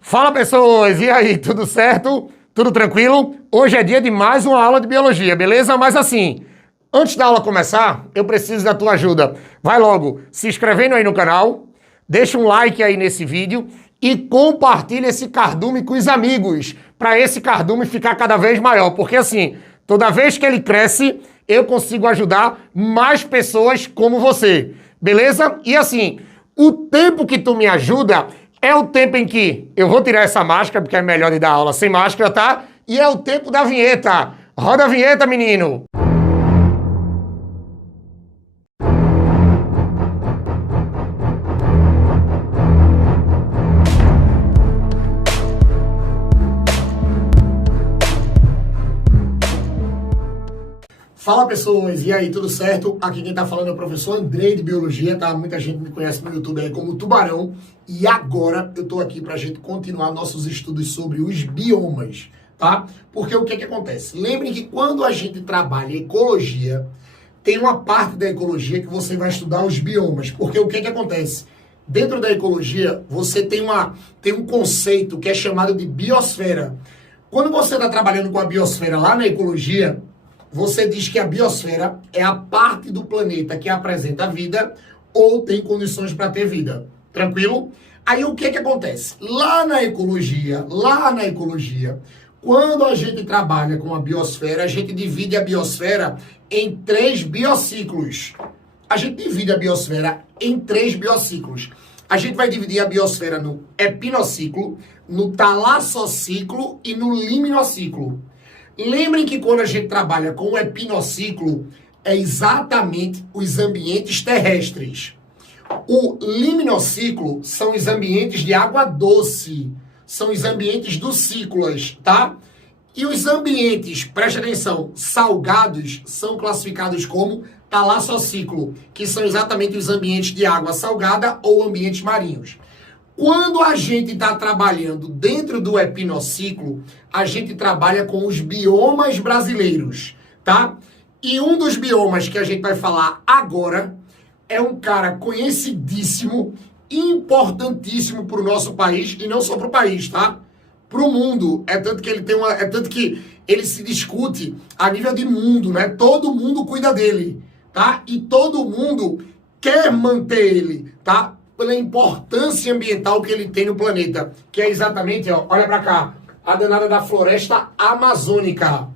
Fala pessoas, e aí, tudo certo? Tudo tranquilo? Hoje é dia de mais uma aula de biologia, beleza? Mas assim, antes da aula começar, eu preciso da tua ajuda. Vai logo se inscrevendo aí no canal, deixa um like aí nesse vídeo e compartilha esse cardume com os amigos, para esse cardume ficar cada vez maior, porque assim, toda vez que ele cresce, eu consigo ajudar mais pessoas como você, beleza? E assim, o tempo que tu me ajuda é o tempo em que eu vou tirar essa máscara, porque é melhor de dar aula sem máscara, tá? E é o tempo da vinheta. Roda a vinheta, menino! Fala pessoas, e aí, tudo certo? Aqui quem tá falando é o professor Andrei de Biologia, tá? Muita gente me conhece no YouTube aí como Tubarão. E agora eu tô aqui pra gente continuar nossos estudos sobre os biomas, tá? Porque o que que acontece? Lembrem que quando a gente trabalha ecologia, tem uma parte da ecologia que você vai estudar os biomas. Porque o que que acontece? Dentro da ecologia, você tem um conceito que é chamado de biosfera. Quando você tá trabalhando com a biosfera lá na ecologia, você diz que a biosfera é a parte do planeta que apresenta vida ou tem condições para ter vida. Tranquilo? Aí o que que acontece? Lá na ecologia, quando a gente trabalha com a biosfera, a gente divide a biosfera em 3 biociclos. A gente divide a biosfera em 3 biociclos. A gente vai dividir a biosfera no epinociclo, no talassociclo e no liminociclo. Lembrem que quando a gente trabalha com o epinociclo, é exatamente os ambientes terrestres. O liminociclo são os ambientes de água doce, são os ambientes dos cíclulas, tá? E os ambientes, preste atenção, salgados, são classificados como talassociclo, que são exatamente os ambientes de água salgada ou ambientes marinhos. Quando a gente está trabalhando dentro do epinociclo, a gente trabalha com os biomas brasileiros, tá? E um dos biomas que a gente vai falar agora é um cara conhecidíssimo, importantíssimo para o nosso país, e não só para o país, tá? Para o mundo. É tanto que ele se discute a nível de mundo, né? Todo mundo cuida dele, tá? E todo mundo quer manter ele, tá? Pela importância ambiental que ele tem no planeta, que é exatamente, ó, olha pra cá, a danada da floresta amazônica.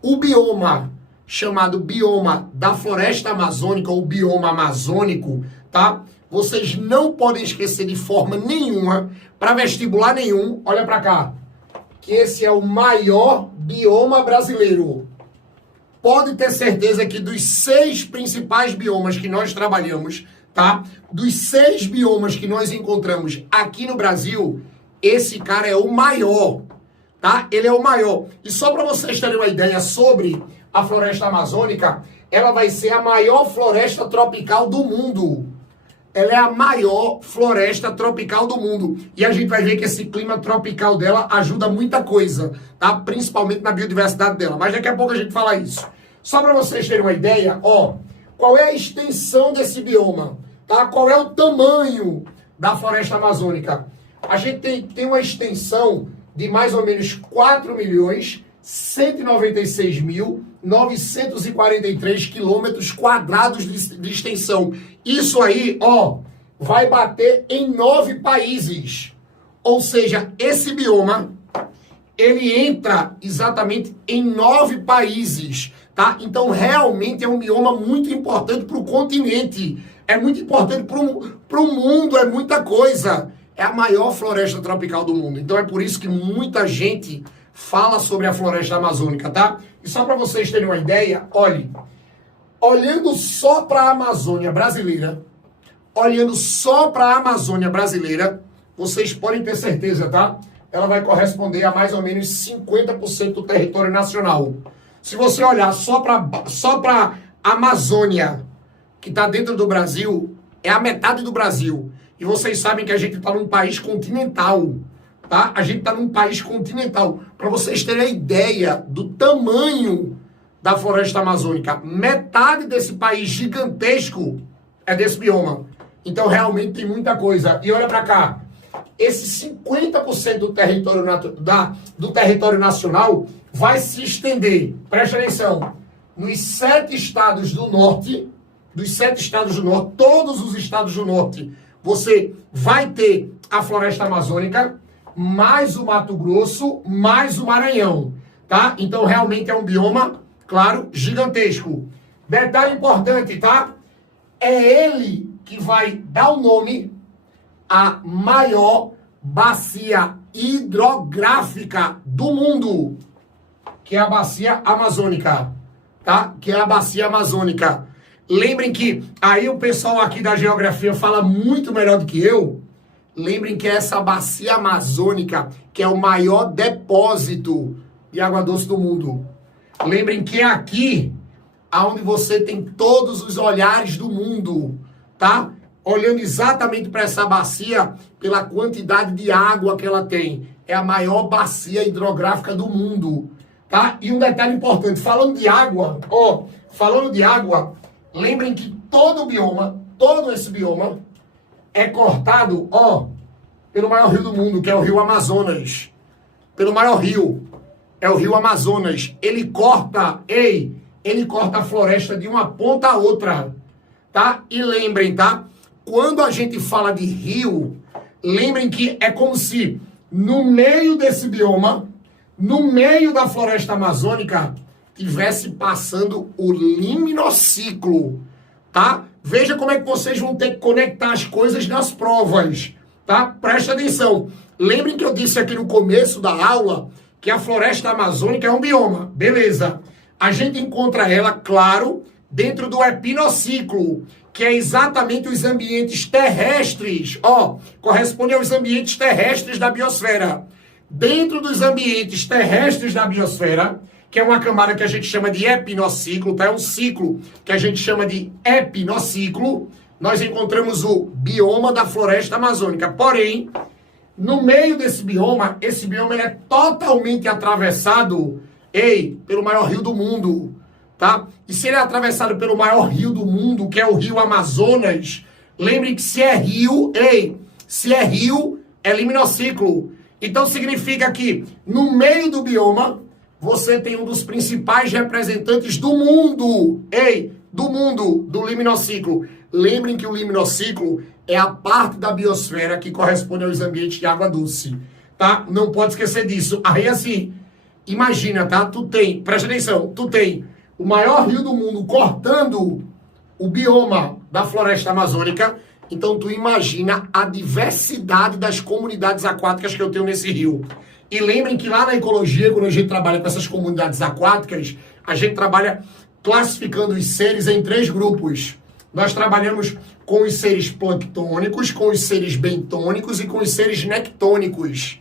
O bioma chamado bioma da floresta amazônica, ou bioma amazônico, tá? Vocês não podem esquecer de forma nenhuma, para vestibular nenhum, olha pra cá, que esse é o maior bioma brasileiro. Pode ter certeza que dos 6 principais biomas que nós trabalhamos, tá? Dos 6 biomas que nós encontramos aqui no Brasil, esse cara é o maior, tá? Ele é o maior. E só para vocês terem uma ideia sobre a floresta amazônica, ela vai ser a maior floresta tropical do mundo. Ela é a maior floresta tropical do mundo. E a gente vai ver que esse clima tropical dela ajuda muita coisa, tá? Principalmente na biodiversidade dela. Mas daqui a pouco a gente fala isso. Só para vocês terem uma ideia, ó, qual é a extensão desse bioma? Tá? Qual é o tamanho da floresta amazônica? A gente tem uma extensão de mais ou menos 4.196.943 quilômetros quadrados de extensão. Isso aí, ó, vai bater em 9 países. Ou seja, esse bioma, ele entra exatamente em 9 países, tá? Então, realmente é um bioma muito importante para o continente. É muito importante para o mundo, é muita coisa. É a maior floresta tropical do mundo. Então é por isso que muita gente fala sobre a floresta amazônica, tá? E só para vocês terem uma ideia, olhe, olhando só para a Amazônia brasileira, vocês podem ter certeza, tá? Ela vai corresponder a mais ou menos 50% do território nacional. Se você olhar só para a Amazônia, que está dentro do Brasil, é a metade do Brasil. E vocês sabem que a gente está num país continental, tá? A gente está num país continental. Para vocês terem a ideia do tamanho da floresta amazônica, metade desse país gigantesco é desse bioma. Então, realmente tem muita coisa. E olha para cá, esse 50% do território nacional vai se estender, presta atenção, nos 7 estados do norte, todos os estados do norte, você vai ter a floresta amazônica, mais o Mato Grosso, mais o Maranhão, tá? Então, realmente é um bioma, claro, gigantesco. Detalhe importante, tá? É ele que vai dar o nome à maior bacia hidrográfica do mundo, que é a bacia amazônica, tá? Que é a bacia amazônica. Lembrem que aí o pessoal aqui da geografia fala muito melhor do que eu. Lembrem que essa bacia amazônica, que é o maior depósito de água doce do mundo. Lembrem que é aqui onde você tem todos os olhares do mundo, tá? Olhando exatamente para essa bacia, pela quantidade de água que ela tem. É a maior bacia hidrográfica do mundo, tá? E um detalhe importante, falando de água, lembrem que todo esse bioma é cortado, pelo maior rio do mundo, que é o rio Amazonas. Pelo maior rio, é o rio Amazonas. Ele corta a floresta de uma ponta a outra, tá? E lembrem, tá? Quando a gente fala de rio, lembrem que é como se no meio desse bioma, no meio da floresta amazônica, tivesse passando o limnociclo, tá? Veja como é que vocês vão ter que conectar as coisas nas provas, tá? Presta atenção. Lembrem que eu disse aqui no começo da aula que a floresta amazônica é um bioma. Beleza. A gente encontra ela, claro, dentro do epinociclo, que é exatamente os ambientes terrestres. Corresponde aos ambientes terrestres da biosfera. Dentro dos ambientes terrestres da biosfera, que é uma camada que a gente chama de epinociclo, tá? É um ciclo que a gente chama de epinociclo. Nós encontramos o bioma da floresta amazônica. Porém, no meio desse bioma, esse bioma ele é totalmente atravessado, pelo maior rio do mundo, tá? E se ele é atravessado pelo maior rio do mundo, que é o rio Amazonas, lembre que se é rio, é limnociclo. Então significa que no meio do bioma, você tem um dos principais representantes do mundo, do limnociclo. Lembrem que o limnociclo é a parte da biosfera que corresponde aos ambientes de água doce, tá? Não pode esquecer disso. Aí assim, imagina, tá? Presta atenção, tu tem o maior rio do mundo cortando o bioma da floresta amazônica. Então tu imagina a diversidade das comunidades aquáticas que eu tenho nesse rio. E lembrem que lá na ecologia, quando a gente trabalha com essas comunidades aquáticas, a gente trabalha classificando os seres em 3 grupos. Nós trabalhamos com os seres planctônicos, com os seres bentônicos e com os seres nectônicos.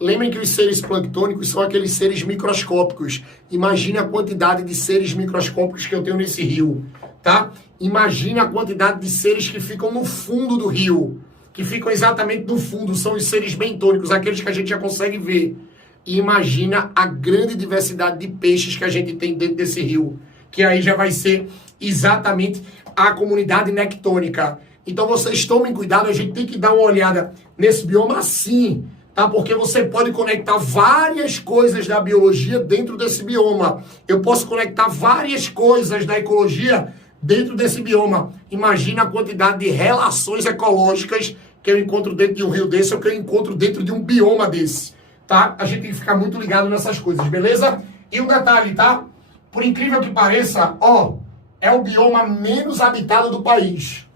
Lembrem que os seres planctônicos são aqueles seres microscópicos. Imagine a quantidade de seres microscópicos que eu tenho nesse rio, tá? Imagine a quantidade de seres que ficam no fundo do rio, que ficam exatamente no fundo, são os seres bentônicos, aqueles que a gente já consegue ver. E imagina a grande diversidade de peixes que a gente tem dentro desse rio, que aí já vai ser exatamente a comunidade nectônica. Então vocês tomem cuidado, a gente tem que dar uma olhada nesse bioma assim, tá? Porque você pode conectar várias coisas da biologia dentro desse bioma. Eu posso conectar várias coisas da ecologia dentro desse bioma. Imagina a quantidade de relações ecológicas que eu encontro dentro de um rio desse ou que eu encontro dentro de um bioma desse, tá? A gente tem que ficar muito ligado nessas coisas, beleza? E um detalhe, tá? Por incrível que pareça, é o bioma menos habitado do país.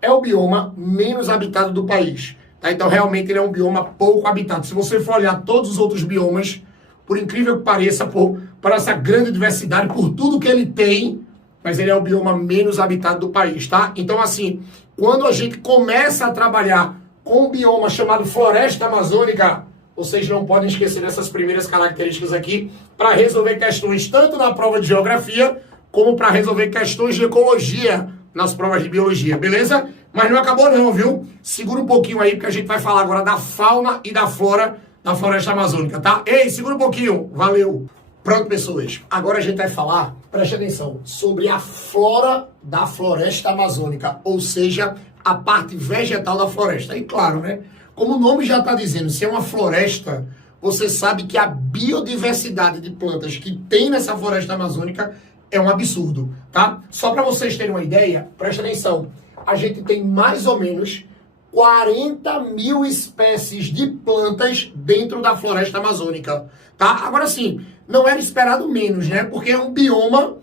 É o bioma menos habitado do país, tá? Então, realmente, ele é um bioma pouco habitado. Se você for olhar todos os outros biomas, por incrível que pareça, por essa grande diversidade, por tudo que ele tem, mas ele é o bioma menos habitado do país, tá? Então, assim, quando a gente começa a trabalhar com um bioma chamado floresta amazônica, vocês não podem esquecer dessas primeiras características aqui para resolver questões tanto na prova de geografia, como para resolver questões de ecologia nas provas de biologia, beleza? Mas não acabou não, viu? Segura um pouquinho aí, porque a gente vai falar agora da fauna e da flora da floresta amazônica, tá? Ei, segura um pouquinho, valeu! Pronto, pessoas, agora a gente vai falar, preste atenção, sobre a flora da floresta amazônica, ou seja, a parte vegetal da floresta. E claro, né? Como o nome já está dizendo, se é uma floresta, você sabe que a biodiversidade de plantas que tem nessa floresta amazônica é um absurdo, tá? Só para vocês terem uma ideia, presta atenção, a gente tem mais ou menos 40 mil espécies de plantas dentro da floresta amazônica, tá? Agora sim, não era esperado menos, né? Porque é um bioma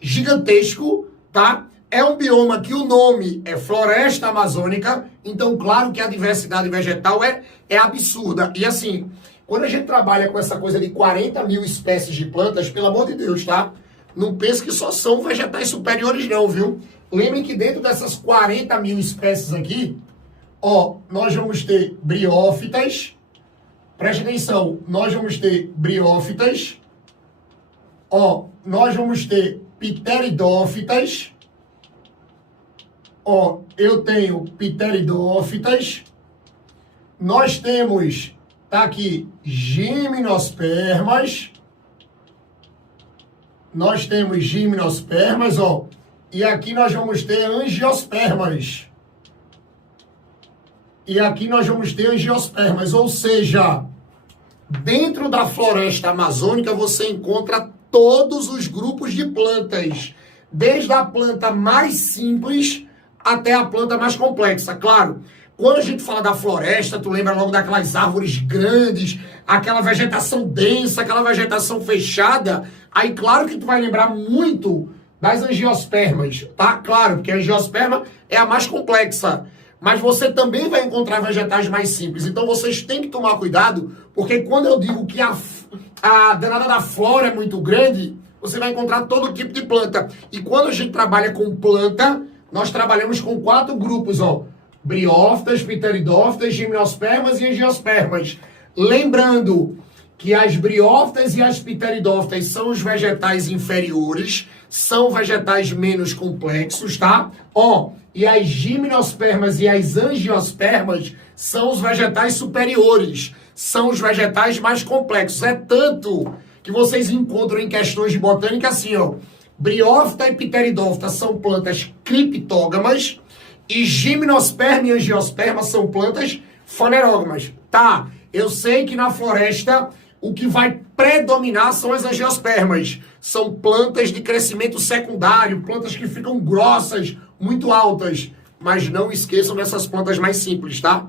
gigantesco, tá? É um bioma que o nome é floresta amazônica, então claro que a diversidade vegetal é absurda. E assim, quando a gente trabalha com essa coisa de 40 mil espécies de plantas, pelo amor de Deus, tá? Não pense que só são vegetais superiores não, viu? Lembrem que dentro dessas 40 mil espécies aqui, ó, nós vamos ter briófitas, preste atenção, nós vamos ter briófitas, ó, nós vamos ter pteridófitas, ó, eu tenho pteridófitas, nós temos, tá aqui, gimnospermas, nós temos gimnospermas, ó, e aqui nós vamos ter angiospermas. E aqui nós vamos ter angiospermas, ou seja, dentro da floresta amazônica você encontra todos os grupos de plantas, desde a planta mais simples até a planta mais complexa. Claro, quando a gente fala da floresta, tu lembra logo daquelas árvores grandes, aquela vegetação densa, aquela vegetação fechada, aí claro que tu vai lembrar muito das angiospermas, tá? Claro, porque a angiosperma é a mais complexa. Mas você também vai encontrar vegetais mais simples. Então vocês têm que tomar cuidado, porque quando eu digo que a danada da flora é muito grande, você vai encontrar todo tipo de planta. E quando a gente trabalha com planta, nós trabalhamos com 4 grupos, ó. Briófitas, pteridófitas, gimnospermas e angiospermas. Lembrando que as briófitas e as pteridófitas são os vegetais inferiores, são vegetais menos complexos, tá? Ó, e as gimnospermas e as angiospermas são os vegetais superiores, são os vegetais mais complexos. É tanto que vocês encontram em questões de botânica assim, ó. Briófita e pteridófita são plantas criptógamas e gimnosperma e angiosperma são plantas fanerógamas. Tá, eu sei que na floresta o que vai predominar são as angiospermas. São plantas de crescimento secundário, plantas que ficam grossas, muito altas. Mas não esqueçam dessas plantas mais simples, tá?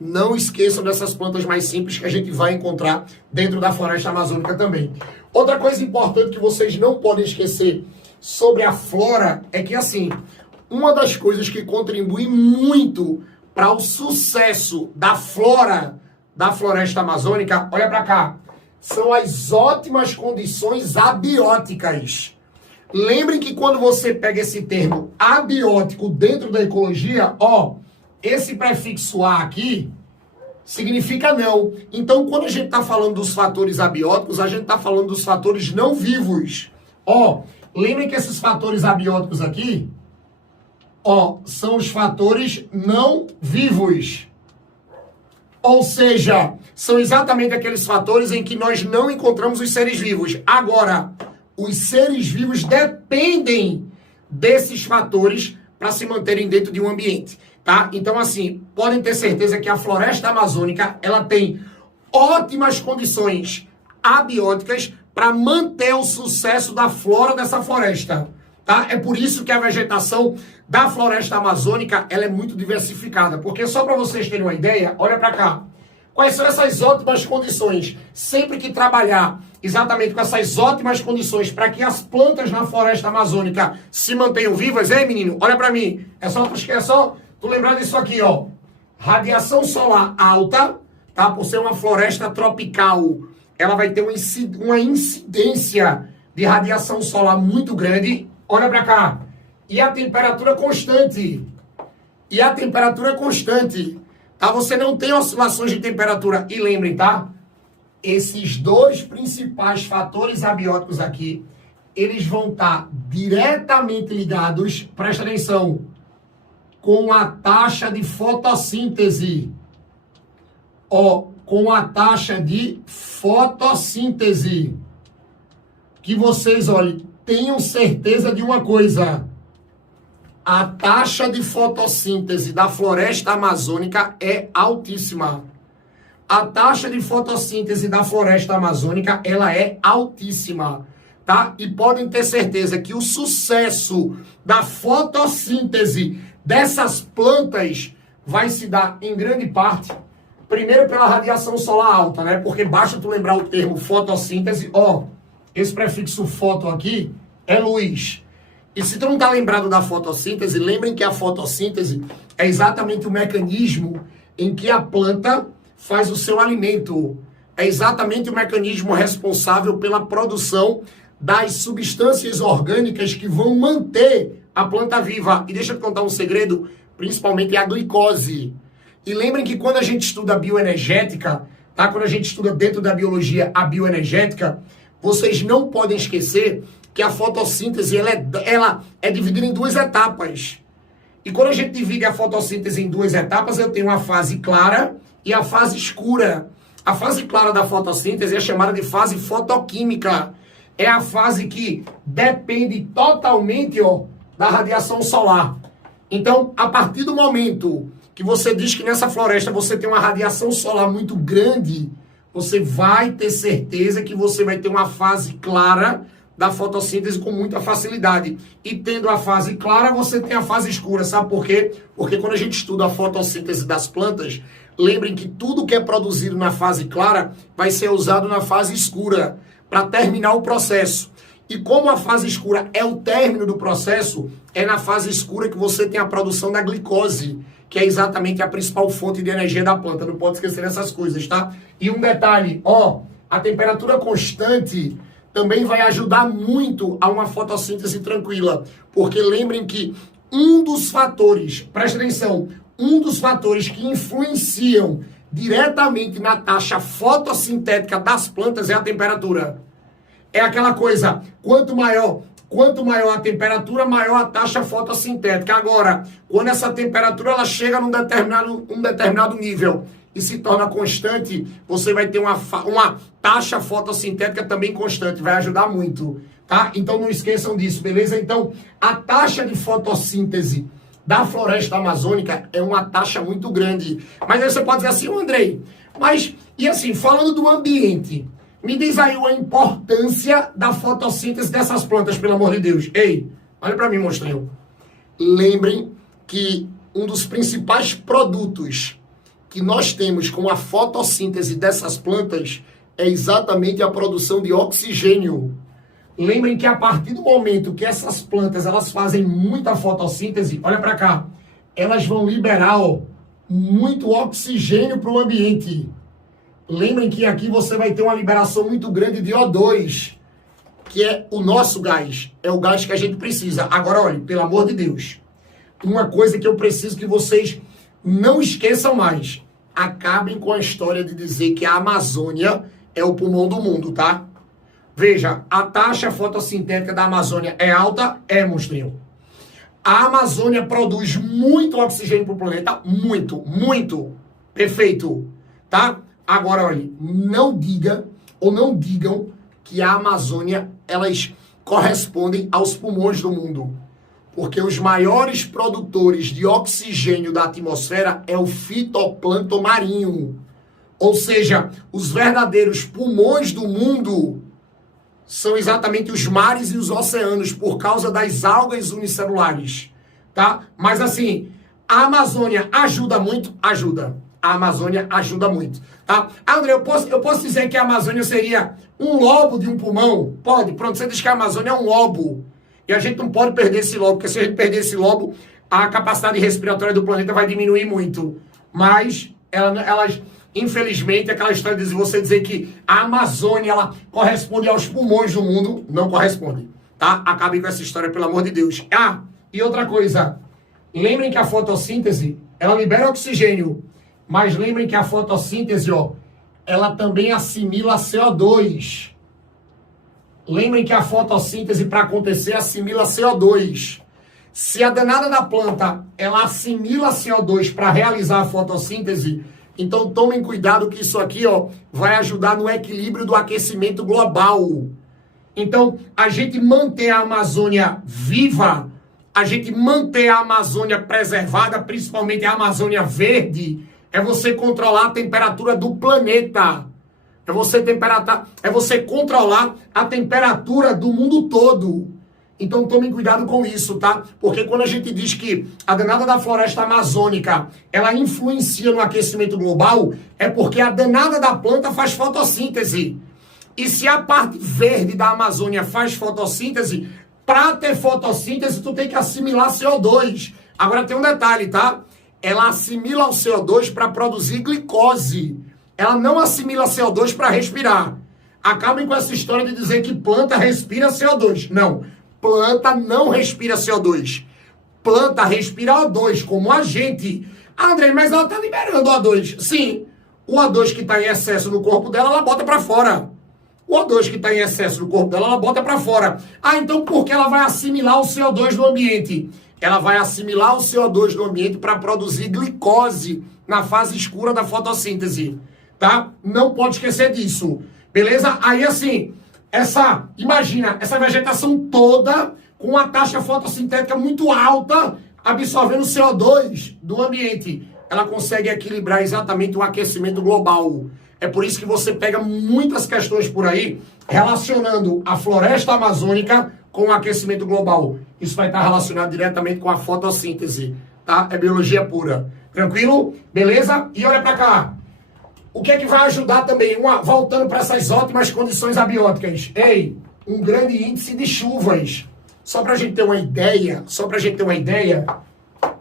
Não esqueçam dessas plantas mais simples que a gente vai encontrar dentro da floresta amazônica também. Outra coisa importante que vocês não podem esquecer sobre a flora é que, assim, uma das coisas que contribui muito para o sucesso da flora da floresta amazônica, olha para cá, são as ótimas condições abióticas. Lembrem que quando você pega esse termo abiótico dentro da ecologia, ó, esse prefixo A aqui significa não. Então, quando a gente está falando dos fatores abióticos, a gente está falando dos fatores não vivos. Ó, lembrem que esses fatores abióticos aqui, ó, são os fatores não vivos. Ou seja, são exatamente aqueles fatores em que nós não encontramos os seres vivos. Agora, os seres vivos dependem desses fatores para se manterem dentro de um ambiente, tá? Então, assim, podem ter certeza que a floresta amazônica, ela tem ótimas condições abióticas para manter o sucesso da flora dessa floresta, tá? É por isso que a vegetação da floresta amazônica, ela é muito diversificada, porque só para vocês terem uma ideia, olha para cá. Quais são essas ótimas condições? Sempre que trabalhar exatamente com essas ótimas condições para que as plantas na floresta amazônica se mantenham vivas, hein, menino? Olha para mim. É só tu lembrar disso aqui, ó. Radiação solar alta, tá? Por ser uma floresta tropical, ela vai ter uma incidência de radiação solar muito grande. Olha para cá. E a temperatura constante. Tá? Você não tem oscilações de temperatura. E lembrem, tá? Esses 2 principais fatores abióticos aqui, eles vão estar diretamente ligados, presta atenção, com a taxa de fotossíntese. Ó, com a taxa de fotossíntese. Que vocês, olhem, tenham certeza de uma coisa. A taxa de fotossíntese da floresta amazônica é altíssima. A taxa de fotossíntese da floresta amazônica, ela é altíssima, tá? E podem ter certeza que o sucesso da fotossíntese dessas plantas vai se dar, em grande parte, primeiro pela radiação solar alta, né? Porque basta tu lembrar o termo fotossíntese, ó, esse prefixo foto aqui é luz. E se tu não tá lembrado da fotossíntese, lembrem que a fotossíntese é exatamente o mecanismo em que a planta faz o seu alimento. É exatamente o mecanismo responsável pela produção das substâncias orgânicas que vão manter a planta viva. E deixa eu te contar um segredo, principalmente a glicose. E lembrem que quando a gente estuda a bioenergética, tá? Quando a gente estuda dentro da biologia a bioenergética, vocês não podem esquecer que a fotossíntese ela é dividida em duas etapas. E quando a gente divide a fotossíntese em duas etapas, eu tenho a fase clara e a fase escura. A fase clara da fotossíntese é chamada de fase fotoquímica. É a fase que depende totalmente, ó, da radiação solar. Então, a partir do momento que você diz que nessa floresta você tem uma radiação solar muito grande, você vai ter certeza que você vai ter uma fase clara da fotossíntese com muita facilidade. E tendo a fase clara, você tem a fase escura. Sabe por quê? Porque quando a gente estuda a fotossíntese das plantas, lembrem que tudo que é produzido na fase clara vai ser usado na fase escura para terminar o processo. E como a fase escura é o término do processo, é na fase escura que você tem a produção da glicose, que é exatamente a principal fonte de energia da planta. Não pode esquecer dessas coisas, tá? E um detalhe, ó, a temperatura constante também vai ajudar muito a uma fotossíntese tranquila. Porque lembrem que um dos fatores, presta atenção, um dos fatores que influenciam diretamente na taxa fotossintética das plantas é a temperatura. É aquela coisa, quanto maior a temperatura, maior a taxa fotossintética. Agora, quando essa temperatura ela chega num determinado nível e se torna constante, você vai ter uma taxa fotossintética também constante, vai ajudar muito, tá? Então não esqueçam disso, beleza? Então, a taxa de fotossíntese da floresta amazônica é uma taxa muito grande. Mas aí você pode dizer assim, Andrei, mas, e assim, falando do ambiente, me diz aí a importância da fotossíntese dessas plantas, pelo amor de Deus. Ei, olha para mim, monstrinho. Lembrem que um dos principais produtos que nós temos com a fotossíntese dessas plantas é exatamente a produção de oxigênio. Lembrem que a partir do momento que essas plantas elas fazem muita fotossíntese, olha para cá, elas vão liberar muito oxigênio para o ambiente. Lembrem que aqui você vai ter uma liberação muito grande de O2, que é o nosso gás, é o gás que a gente precisa. Agora, olha, pelo amor de Deus, uma coisa que eu preciso que vocês não esqueçam mais. Acabem com a história de dizer que a Amazônia é o pulmão do mundo, tá? Veja, a taxa fotossintética da Amazônia é alta? É, monstrinho. A Amazônia produz muito oxigênio para o planeta, muito, muito. Perfeito, tá? Agora, olha, não digam que a Amazônia, elas correspondem aos pulmões do mundo. Porque os maiores produtores de oxigênio da atmosfera é o fitoplâncton marinho. Ou seja, os verdadeiros pulmões do mundo são exatamente os mares e os oceanos, por causa das algas unicelulares, tá? Mas assim, a Amazônia ajuda muito? Ajuda. A Amazônia ajuda muito, tá? André, eu posso dizer que a Amazônia seria um lobo de um pulmão? Pode. Pronto, você diz que a Amazônia é um lobo. E a gente não pode perder esse lobo, porque se a gente perder esse lobo, a capacidade respiratória do planeta vai diminuir muito. Mas elas infelizmente, aquela história de você dizer que a Amazônia ela corresponde aos pulmões do mundo, não corresponde, tá? Acabem com essa história, pelo amor de Deus. Ah, e outra coisa, lembrem que a fotossíntese, ela libera oxigênio, mas lembrem que a fotossíntese, ó, ela também assimila CO2. Lembrem que a fotossíntese, para acontecer, assimila CO2. Se a danada da planta, ela assimila CO2 para realizar a fotossíntese, então tomem cuidado que isso aqui, ó, vai ajudar no equilíbrio do aquecimento global. Então, a gente manter a Amazônia viva a gente manter a Amazônia preservada, principalmente a Amazônia verde, é você controlar a temperatura do planeta. É você controlar a temperatura do mundo todo. Então tome cuidado com isso, tá? Porque quando a gente diz que a danada da floresta amazônica, ela influencia no aquecimento global, é porque a danada da planta faz fotossíntese. E se a parte verde da Amazônia faz fotossíntese, para ter fotossíntese, tu tem que assimilar CO2. Agora tem um detalhe, tá? Ela assimila o CO2 para produzir glicose. Ela não assimila CO2 para respirar. Acabem com essa história de dizer que planta respira CO2. Não. Planta não respira CO2. Planta respira O2, como a gente. Ah, André, mas ela está liberando O2. Sim. O O2 que está em excesso no corpo dela, ela bota para fora. O O2 que está em excesso no corpo dela, ela bota para fora. Ah, então por que ela vai assimilar o CO2 do ambiente? Ela vai assimilar o CO2 do ambiente para produzir glicose na fase escura da fotossíntese. Tá? Não pode esquecer disso. Beleza? Aí assim, imagina, essa vegetação toda com uma taxa fotossintética muito alta, absorvendo CO2 do ambiente. Ela consegue equilibrar exatamente o aquecimento global. É por isso que você pega muitas questões por aí relacionando a floresta amazônica com o aquecimento global. Isso vai estar relacionado diretamente com a fotossíntese, tá? É biologia pura. Tranquilo? Beleza? E olha pra cá. O que é que vai ajudar também? Voltando para essas ótimas condições abióticas. Um grande índice de chuvas. Só pra gente ter uma ideia,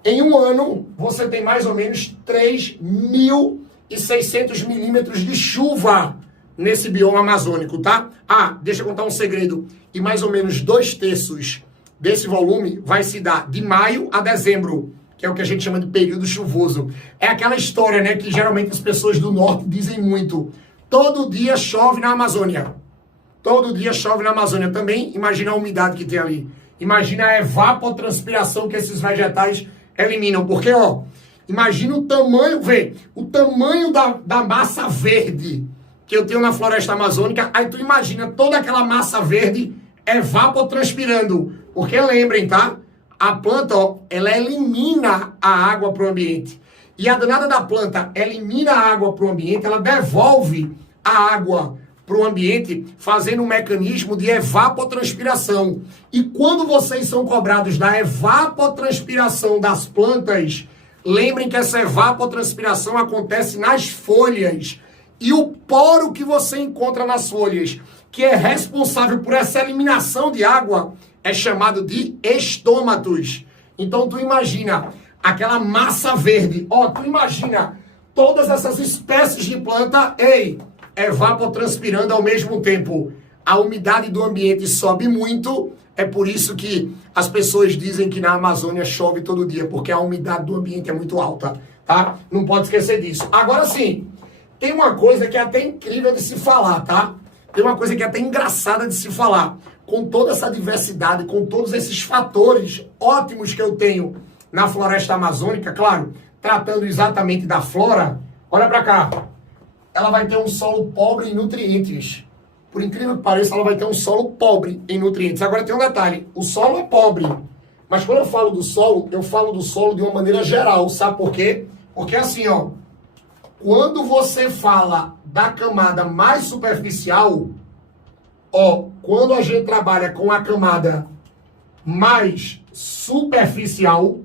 em um ano você tem mais ou menos 3.600 milímetros de chuva nesse bioma amazônico, tá? Ah, deixa eu contar um segredo. E mais ou menos 2/3 desse volume vai se dar de maio a dezembro, que é o que a gente chama de período chuvoso. É aquela história, né, que geralmente as pessoas do norte dizem muito. Todo dia chove na Amazônia. Todo dia chove na Amazônia. Também imagina a umidade que tem ali. Imagina a evapotranspiração que esses vegetais eliminam. Porque, ó, imagina o tamanho, o tamanho da massa verde que eu tenho na floresta amazônica. Aí tu imagina toda aquela massa verde evapotranspirando. Porque lembrem, tá? A planta, ó, ela elimina a água para o ambiente. E a danada da planta elimina a água para o ambiente, ela devolve a água para o ambiente, fazendo um mecanismo de evapotranspiração. E quando vocês são cobrados da evapotranspiração das plantas, lembrem que essa evapotranspiração acontece nas folhas. E o poro que você encontra nas folhas, que é responsável por essa eliminação de água, é chamado de estômatos. Então tu imagina aquela massa verde. Ó, tu imagina todas essas espécies de planta, evapotranspirando ao mesmo tempo. A umidade do ambiente sobe muito. É por isso que as pessoas dizem que na Amazônia chove todo dia, porque a umidade do ambiente é muito alta, tá? Não pode esquecer disso. Agora sim, tem uma coisa que é até incrível de se falar, tá? Tem uma coisa que é até engraçada de se falar. Com toda essa diversidade, com todos esses fatores ótimos que eu tenho na floresta amazônica, claro, tratando exatamente da flora, olha pra cá. Ela vai ter um solo pobre em nutrientes. Por incrível que pareça, ela vai ter um solo pobre em nutrientes. Agora tem um detalhe, o solo é pobre. Mas quando eu falo do solo de uma maneira geral, sabe por quê? Porque assim, ó, quando você fala da camada mais superficial, ó, quando a gente trabalha com a camada mais superficial,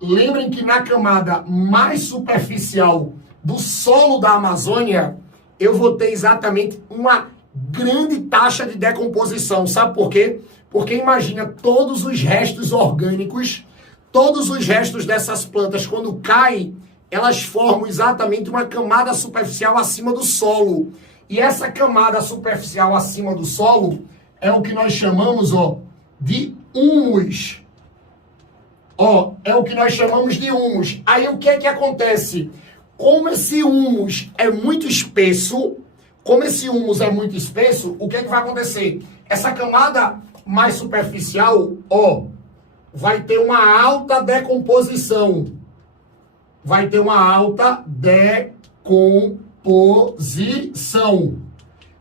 lembrem que na camada mais superficial do solo da Amazônia, eu vou ter exatamente uma grande taxa de decomposição. Sabe por quê? Porque imagina todos os restos orgânicos, todos os restos dessas plantas, quando caem, elas formam exatamente uma camada superficial acima do solo. E essa camada superficial acima do solo é o que nós chamamos, ó, de humus. Ó, é o que nós chamamos de humus. Aí o que é que acontece? Como esse humus é muito espesso, o que é que vai acontecer? Essa camada mais superficial, ó, vai ter uma alta decomposição. Vai ter uma alta decomposição.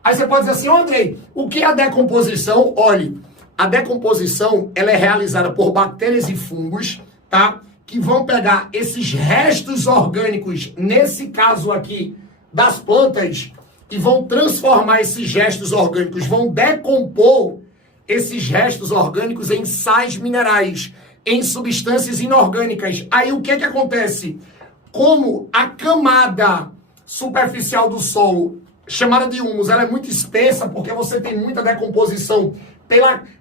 Aí você pode dizer assim, Andrei, o que é a decomposição? Olhe, A decomposição, ela é realizada por bactérias e fungos, tá? Que vão pegar esses restos orgânicos, nesse caso aqui, das plantas, e vão transformar esses restos orgânicos, vão decompor esses restos orgânicos em sais minerais, em substâncias inorgânicas. Aí o que acontece? Como a camada superficial do solo, chamada de humus, ela é muito espessa, porque você tem muita decomposição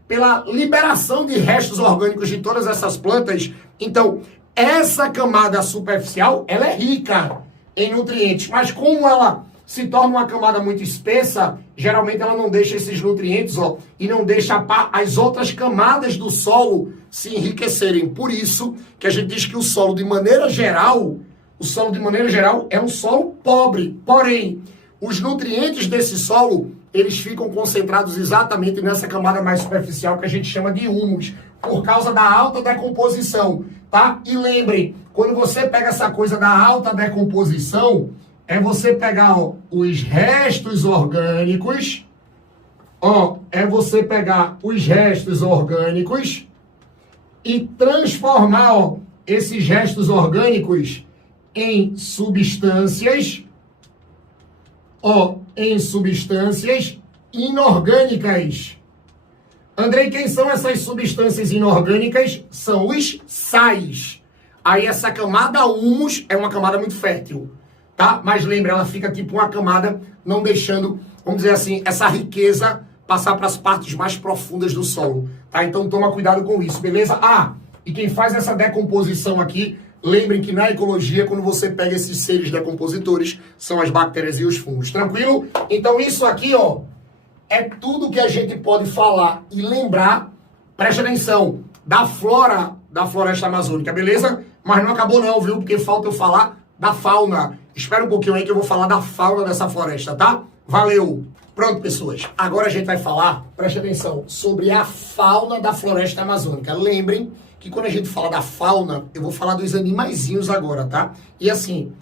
pela liberação de restos orgânicos de todas essas plantas. Então, essa camada superficial, ela é rica em nutrientes, mas como ela se torna uma camada muito espessa, geralmente ela não deixa esses nutrientes, e não deixa as outras camadas do solo se enriquecerem. Por isso que a gente diz que o solo, de maneira geral, é um solo pobre. Porém, os nutrientes desse solo, eles ficam concentrados exatamente nessa camada mais superficial que a gente chama de humus, por causa da alta decomposição, tá? E lembrem, quando você pega essa coisa da alta decomposição, é você pegar, os restos orgânicos, e transformar, esses restos orgânicos em substâncias, inorgânicas. Andrei, quem são essas substâncias inorgânicas? São os sais. Aí essa camada humus é uma camada muito fértil, tá? Mas lembra, ela fica tipo uma camada, não deixando, vamos dizer assim, essa riqueza passar para as partes mais profundas do solo, tá? Então toma cuidado com isso, beleza? E quem faz essa decomposição aqui, lembrem que na ecologia, quando você pega esses seres decompositores, são as bactérias e os fungos, tranquilo? Então isso aqui, é tudo que a gente pode falar e lembrar, preste atenção, da flora da floresta amazônica, beleza? Mas não acabou não, viu? Porque falta eu falar da fauna. Espera um pouquinho aí que eu vou falar da fauna dessa floresta, tá? Valeu! Pronto, pessoas. Agora a gente vai falar, preste atenção, sobre a fauna da floresta amazônica. Lembrem que quando a gente fala da fauna, eu vou falar dos animaizinhos agora, tá? E assim,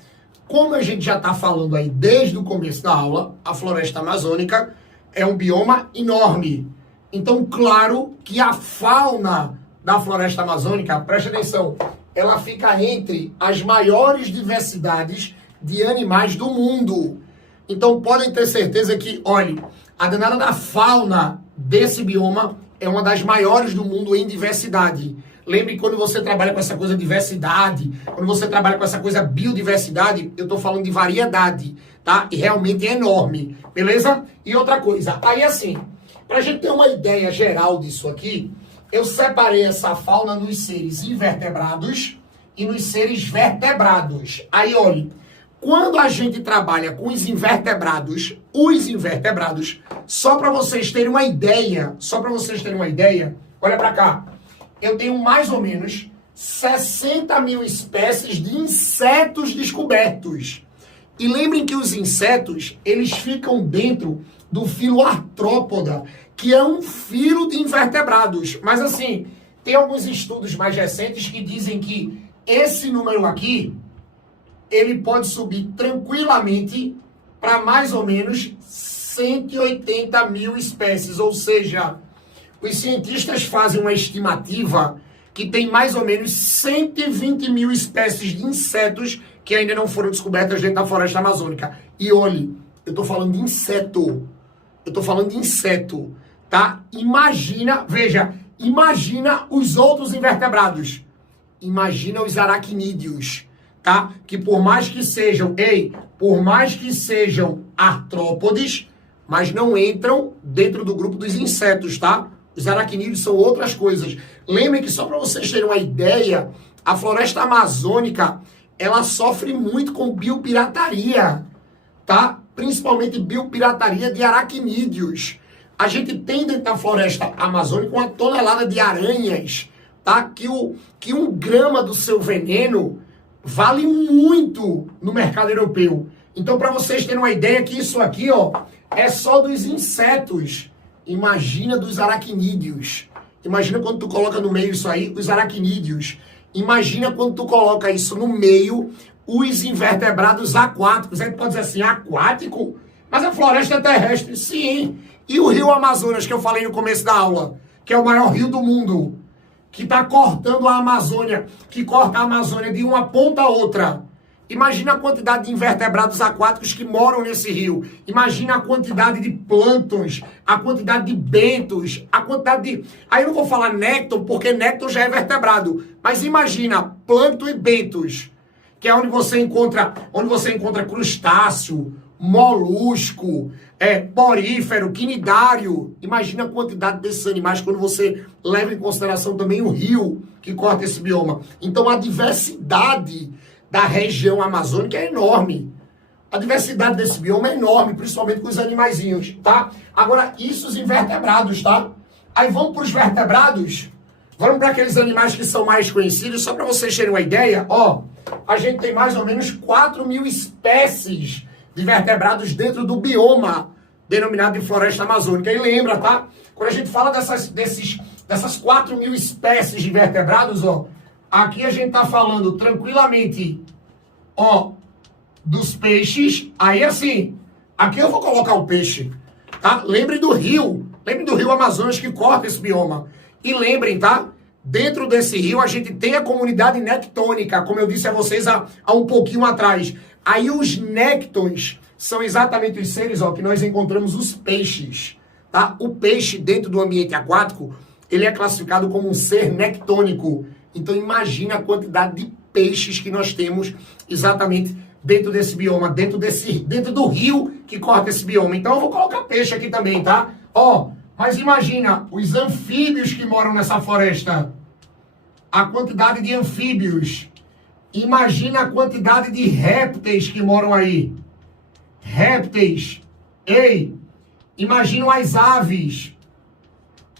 como a gente já tá falando aí desde o começo da aula, a floresta amazônica é um bioma enorme. Então, claro que a fauna da floresta amazônica, preste atenção, ela fica entre as maiores diversidades de animais do mundo. Então, podem ter certeza que, olha, a danada da fauna desse bioma é uma das maiores do mundo em diversidade. Lembre que quando você trabalha com essa coisa diversidade, quando você trabalha com essa coisa biodiversidade, eu estou falando de variedade, tá? E realmente é enorme, beleza? E outra coisa, aí assim, pra gente ter uma ideia geral disso aqui, eu separei essa fauna nos seres invertebrados e nos seres vertebrados. Aí, olha, quando a gente trabalha com os invertebrados, só para vocês terem uma ideia, olha para cá, eu tenho mais ou menos 60 mil espécies de insetos descobertos. E lembrem que os insetos, eles ficam dentro do filo Artrópoda, que é um filo de invertebrados. Mas assim, tem alguns estudos mais recentes que dizem que esse número aqui, ele pode subir tranquilamente para mais ou menos 180 mil espécies. Ou seja, os cientistas fazem uma estimativa que tem mais ou menos 120 mil espécies de insetos que ainda não foram descobertas dentro da floresta amazônica. E olhe, eu estou falando de inseto. Tá? Imagina os outros invertebrados. Imagina os aracnídeos, tá? Que por mais que sejam artrópodes, mas não entram dentro do grupo dos insetos, tá? Os aracnídeos são outras coisas. Lembrem que só para vocês terem uma ideia, a floresta amazônica, ela sofre muito com biopirataria, tá? Principalmente biopirataria de aracnídeos. A gente tem dentro da floresta amazônica 1 tonelada de aranhas, tá? Que um grama do seu veneno vale muito no mercado europeu. Então, para vocês terem uma ideia que isso aqui, é só dos insetos. Imagina dos aracnídeos. Imagina quando tu coloca no meio isso aí, os aracnídeos. Imagina quando tu coloca isso no meio, os invertebrados aquáticos. Aí tu pode dizer assim, aquático? Mas a floresta é terrestre, sim. E o rio Amazonas, que eu falei no começo da aula, que é o maior rio do mundo, que está cortando a Amazônia, que corta a Amazônia de uma ponta a outra. Imagina a quantidade de invertebrados aquáticos que moram nesse rio. Imagina a quantidade de plânctons, a quantidade de bentos, a quantidade de... Aí eu não vou falar nécton, porque nécton já é vertebrado. Mas imagina plâncton e bentos, que é onde você encontra crustáceo, molusco, porífero, quinidário. Imagina a quantidade desses animais quando você leva em consideração também o rio que corta esse bioma. Então a diversidade da região amazônica é enorme. A diversidade desse bioma é enorme, principalmente com os animaizinhos, tá? Agora, isso os invertebrados, tá? Aí vamos para os vertebrados, vamos para aqueles animais que são mais conhecidos, só para vocês terem uma ideia, ó, a gente tem mais ou menos 4.000 espécies de vertebrados dentro do bioma denominado de floresta amazônica. E lembra, tá? Quando a gente fala dessas 4.000 espécies de vertebrados, ó, aqui a gente tá falando tranquilamente, ó, dos peixes. Aí assim, aqui eu vou colocar o peixe, tá? Lembrem do rio Amazonas que corta esse bioma. E lembrem, tá? Dentro desse rio a gente tem a comunidade nectônica, como eu disse a vocês há um pouquinho atrás. Aí os néctons são exatamente os seres, ó, que nós encontramos os peixes, tá? O peixe dentro do ambiente aquático, ele é classificado como um ser nectônico. Então imagina a quantidade de peixes que nós temos exatamente dentro desse bioma, dentro do rio que corta esse bioma. Então eu vou colocar peixe aqui também, tá? Ó, mas imagina os anfíbios que moram nessa floresta. A quantidade de anfíbios. Imagina a quantidade de répteis que moram aí. Répteis. Ei, imagina as aves.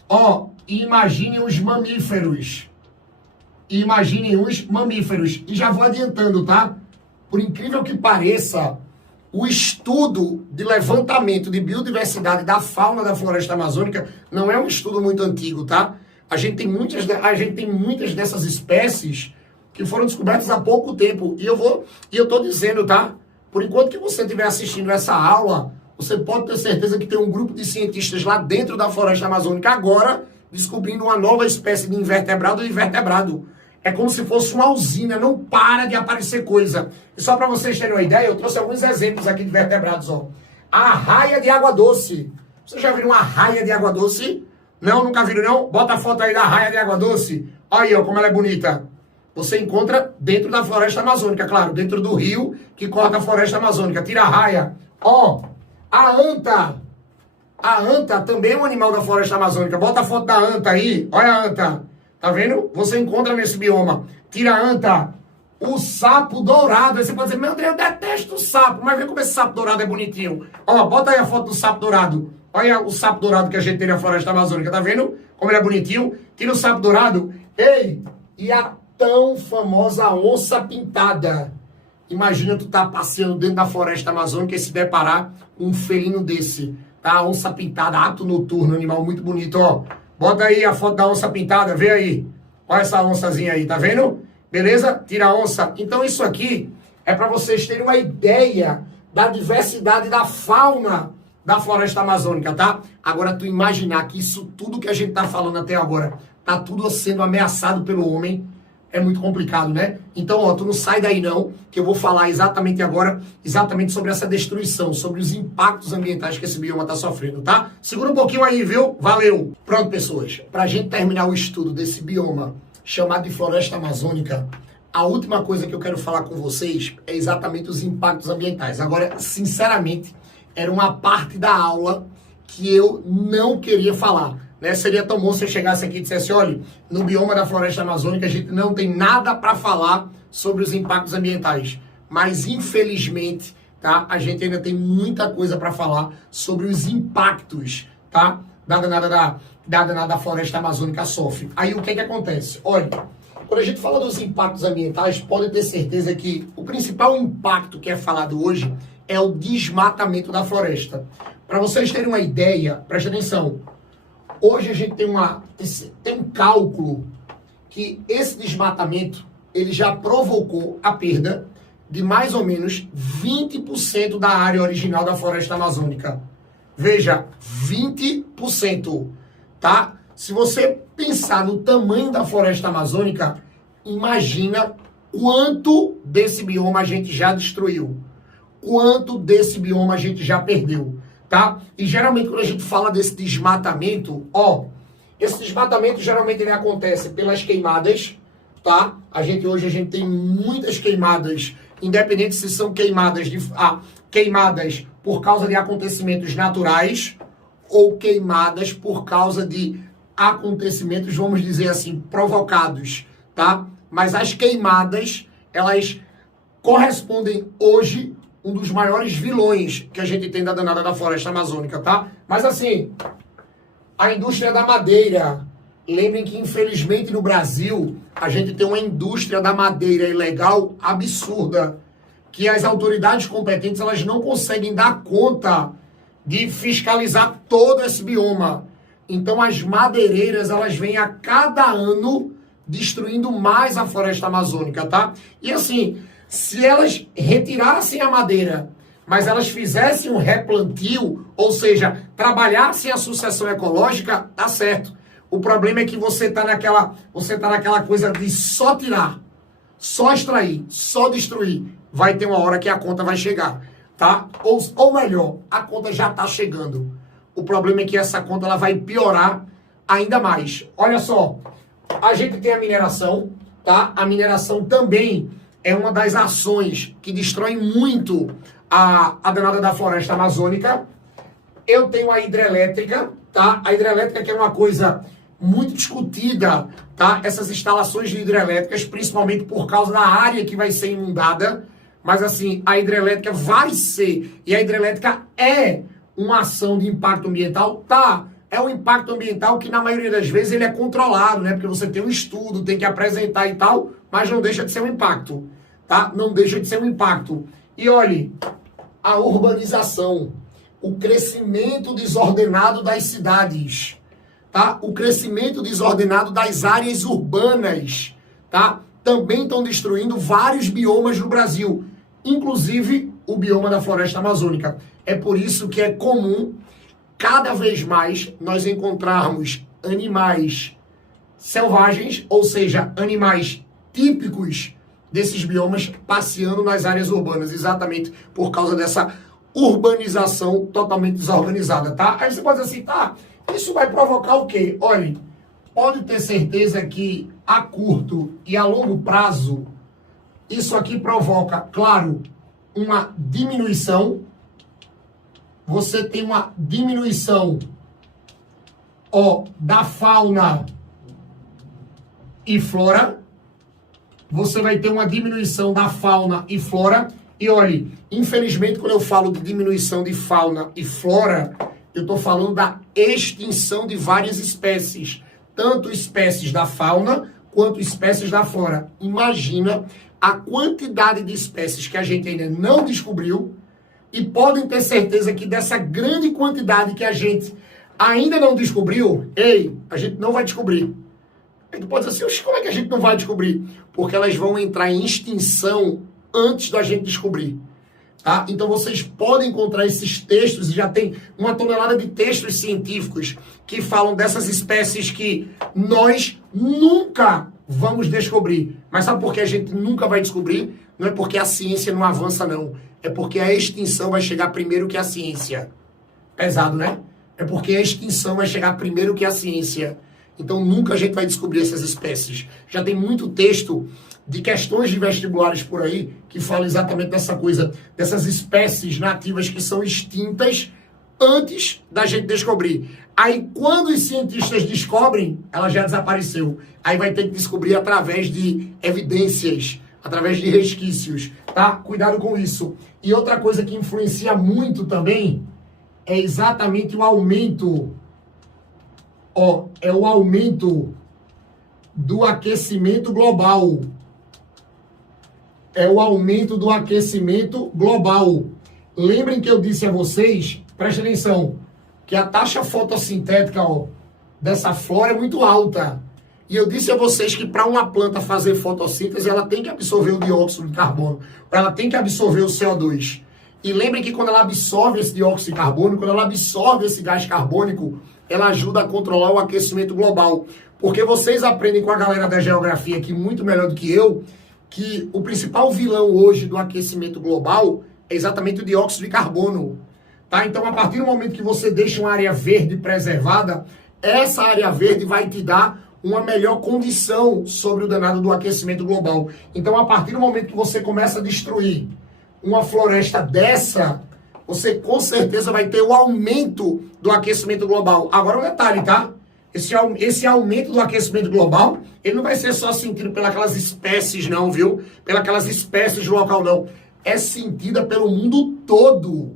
Ó, e imaginem os mamíferos. E imaginem os mamíferos. E já vou adiantando, tá? Por incrível que pareça, o estudo de levantamento de biodiversidade da fauna da floresta amazônica não é um estudo muito antigo, tá? A gente tem muitas dessas espécies que foram descobertas há pouco tempo. E eu tô dizendo, tá? Por enquanto que você estiver assistindo essa aula, você pode ter certeza que tem um grupo de cientistas lá dentro da floresta amazônica agora descobrindo uma nova espécie de invertebrado e invertebrado. É como se fosse uma usina, não para de aparecer coisa. E só para vocês terem uma ideia, eu trouxe alguns exemplos aqui de vertebrados, ó. A arraia de água doce. Vocês já viram uma arraia de água doce? Não, nunca viram não? Bota a foto aí da arraia de água doce. Olha aí, ó, como ela é bonita. Você encontra dentro da floresta amazônica, claro, dentro do rio que corta a floresta amazônica. Tira a arraia. Ó, a anta. A anta também é um animal da floresta amazônica. Bota a foto da anta aí. Olha a anta. Tá vendo? Você encontra nesse bioma. Tira a anta. O sapo dourado. Aí você pode dizer, meu Deus, eu detesto o sapo. Mas vê como esse sapo dourado é bonitinho. Ó, bota aí a foto do sapo dourado. Olha o sapo dourado que a gente tem na floresta amazônica. Tá vendo como ele é bonitinho? Tira o sapo dourado. Ei, e a tão famosa onça pintada. Imagina tu tá passeando dentro da floresta amazônica e se deparar com um felino desse. Tá? A onça pintada, ato noturno, animal muito bonito, ó. Bota aí a foto da onça pintada, vê aí. Olha essa onçazinha aí, tá vendo? Beleza? Tira a onça. Então isso aqui é para vocês terem uma ideia da diversidade da fauna da floresta amazônica, tá? Agora tu imaginar que isso tudo que a gente tá falando até agora, tá tudo sendo ameaçado pelo homem, é muito complicado, né? Então, ó, tu não sai daí não, que eu vou falar exatamente agora, exatamente sobre essa destruição, sobre os impactos ambientais que esse bioma tá sofrendo, tá? Segura um pouquinho aí, viu? Valeu! Pronto, pessoas. Pra gente terminar o estudo desse bioma chamado de floresta amazônica, a última coisa que eu quero falar com vocês é exatamente os impactos ambientais. Agora, sinceramente, era uma parte da aula que eu não queria falar. Né? Seria tão bom se eu chegasse aqui e dissesse, olha, no bioma da floresta amazônica a gente não tem nada para falar sobre os impactos ambientais. Mas, infelizmente, tá? A gente ainda tem muita coisa para falar sobre os impactos, tá? Da danada floresta amazônica sofre. Aí, o que acontece? Olha, quando a gente fala dos impactos ambientais, pode ter certeza que o principal impacto que é falado hoje é o desmatamento da floresta. Para vocês terem uma ideia, preste atenção. Hoje a gente tem um cálculo que esse desmatamento ele já provocou a perda de mais ou menos 20% da área original da floresta amazônica. Veja, 20%, tá? Se você pensar no tamanho da floresta amazônica, imagina quanto desse bioma a gente já destruiu. Quanto desse bioma a gente já perdeu, tá? E geralmente quando a gente fala desse desmatamento, esse desmatamento geralmente ele acontece pelas queimadas, tá? Hoje a gente tem muitas queimadas, independente se são queimadas queimadas por causa de acontecimentos naturais ou queimadas por causa de acontecimentos, vamos dizer assim, provocados, tá? Mas as queimadas, elas correspondem hoje um dos maiores vilões que a gente tem da danada da floresta amazônica, tá? Mas assim, a indústria da madeira, lembrem que infelizmente no Brasil, a gente tem uma indústria da madeira ilegal absurda, que as autoridades competentes, elas não conseguem dar conta de fiscalizar todo esse bioma. Então as madeireiras, elas vêm a cada ano destruindo mais a floresta amazônica, tá? E assim, se elas retirassem a madeira, mas elas fizessem um replantio, ou seja, trabalhassem a sucessão ecológica, tá certo. O problema é que você tá naquela coisa de só tirar, só extrair, só destruir. Vai ter uma hora que a conta vai chegar, tá? Ou melhor, a conta já tá chegando. O problema é que essa conta ela vai piorar ainda mais. Olha só, a gente tem a mineração, tá? A mineração também é uma das ações que destrói muito a danada da floresta amazônica. Eu tenho a hidrelétrica, tá? A hidrelétrica que é uma coisa muito discutida, tá? Essas instalações de hidrelétricas, principalmente por causa da área que vai ser inundada. Mas assim, a hidrelétrica vai ser, e a hidrelétrica é uma ação de impacto ambiental, tá? É um impacto ambiental que na maioria das vezes ele é controlado, né? Porque você tem um estudo, tem que apresentar e tal, mas não deixa de ser um impacto, tá? Não deixa de ser um impacto. E olhe, a urbanização, o crescimento desordenado das cidades, tá? O crescimento desordenado das áreas urbanas, tá? Também estão destruindo vários biomas no Brasil, inclusive o bioma da floresta amazônica. É por isso que é comum, cada vez mais, nós encontrarmos animais selvagens, ou seja, animais típicos desses biomas passeando nas áreas urbanas, exatamente por causa dessa urbanização totalmente desorganizada, tá? Aí você pode dizer assim, tá, isso vai provocar o quê? Olha, pode ter certeza que a curto e a longo prazo, isso aqui provoca, claro, uma diminuição. Você tem uma diminuição, da fauna e flora. Você vai ter uma diminuição da fauna e flora. E olhe, infelizmente, quando eu falo de diminuição de fauna e flora, eu estou falando da extinção de várias espécies. Tanto espécies da fauna, quanto espécies da flora. Imagina a quantidade de espécies que a gente ainda não descobriu, e podem ter certeza que dessa grande quantidade que a gente ainda não descobriu, a gente não vai descobrir. A gente pode dizer assim, como é que a gente não vai descobrir? Porque elas vão entrar em extinção antes da gente descobrir. Tá? Então vocês podem encontrar esses textos, e já tem uma tonelada de textos científicos que falam dessas espécies que nós nunca vamos descobrir. Mas sabe por que a gente nunca vai descobrir? Não é porque a ciência não avança, não. É porque a extinção vai chegar primeiro que a ciência. Pesado, né? É porque a extinção vai chegar primeiro que a ciência. Então nunca a gente vai descobrir essas espécies. Já tem muito texto de questões de vestibulares por aí que falam exatamente dessa coisa, dessas espécies nativas que são extintas antes da gente descobrir. Aí quando os cientistas descobrem, ela já desapareceu. Aí vai ter que descobrir através de evidências, através de resquícios, tá? Cuidado com isso. E outra coisa que influencia muito também é exatamente o aumento, é o aumento do aquecimento global. É o aumento do aquecimento global. Lembrem que eu disse a vocês, preste atenção, que a taxa fotossintética, dessa flora é muito alta. E eu disse a vocês que para uma planta fazer fotossíntese, ela tem que absorver o dióxido de carbono, ela tem que absorver o CO2. E lembrem que quando ela absorve esse dióxido de carbono, quando ela absorve esse gás carbônico, ela ajuda a controlar o aquecimento global. Porque vocês aprendem com a galera da geografia aqui muito melhor do que eu, que o principal vilão hoje do aquecimento global é exatamente o dióxido de carbono. Tá? Então, a partir do momento que você deixa uma área verde preservada, essa área verde vai te dar uma melhor condição sobre o danado do aquecimento global. Então, a partir do momento que você começa a destruir uma floresta dessa, você com certeza vai ter o aumento do aquecimento global. Agora, um detalhe, tá? Esse aumento do aquecimento global, ele não vai ser só sentido pelas espécies, não, viu? Pelas espécies do local, não. É sentida pelo mundo todo.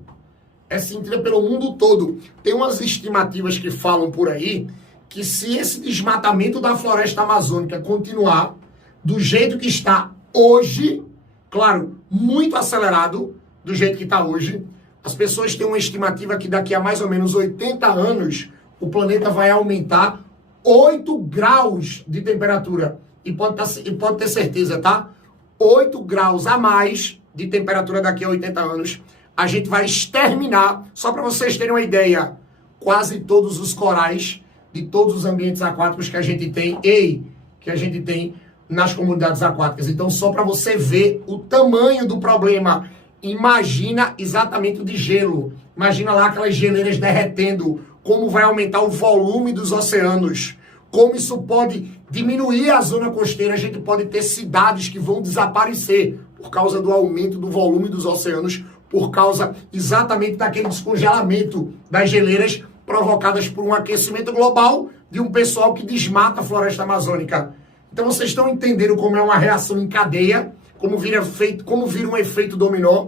É sentida pelo mundo todo. Tem umas estimativas que falam por aí que se esse desmatamento da floresta amazônica continuar do jeito que está hoje, claro, muito acelerado do jeito que está hoje, as pessoas têm uma estimativa que daqui a mais ou menos 80 anos o planeta vai aumentar 8 graus de temperatura. E pode ter certeza, tá? 8 graus a mais de temperatura daqui a 80 anos. A gente vai exterminar, só para vocês terem uma ideia, quase todos os corais de todos os ambientes aquáticos que a gente tem, nas comunidades aquáticas. Então, só para você ver o tamanho do problema, imagina exatamente o de gelo. Imagina lá aquelas geleiras derretendo, como vai aumentar o volume dos oceanos, como isso pode diminuir a zona costeira. A gente pode ter cidades que vão desaparecer por causa do aumento do volume dos oceanos, por causa exatamente daquele descongelamento das geleiras provocadas por um aquecimento global de um pessoal que desmata a floresta amazônica. Então vocês estão entendendo como é uma reação em cadeia, como vira um efeito dominó.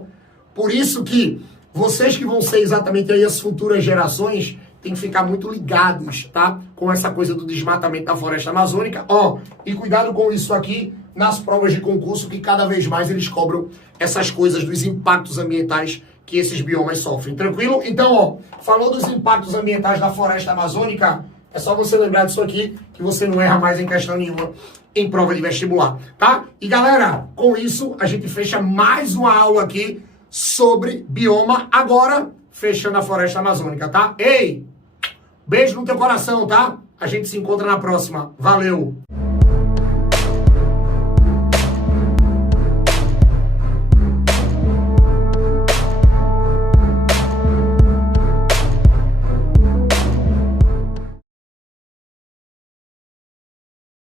Por isso que vocês que vão ser exatamente aí as futuras gerações tem que ficar muito ligados, tá? Com essa coisa do desmatamento da floresta amazônica. Ó, e cuidado com isso aqui nas provas de concurso, que cada vez mais eles cobram essas coisas dos impactos ambientais que esses biomas sofrem. Tranquilo? Então, ó, falou dos impactos ambientais da floresta amazônica, é só você lembrar disso aqui, que você não erra mais em questão nenhuma em prova de vestibular, tá? E galera, com isso, a gente fecha mais uma aula aqui sobre bioma, agora fechando a floresta amazônica, tá? Ei, beijo no teu coração, tá? A gente se encontra na próxima. Valeu!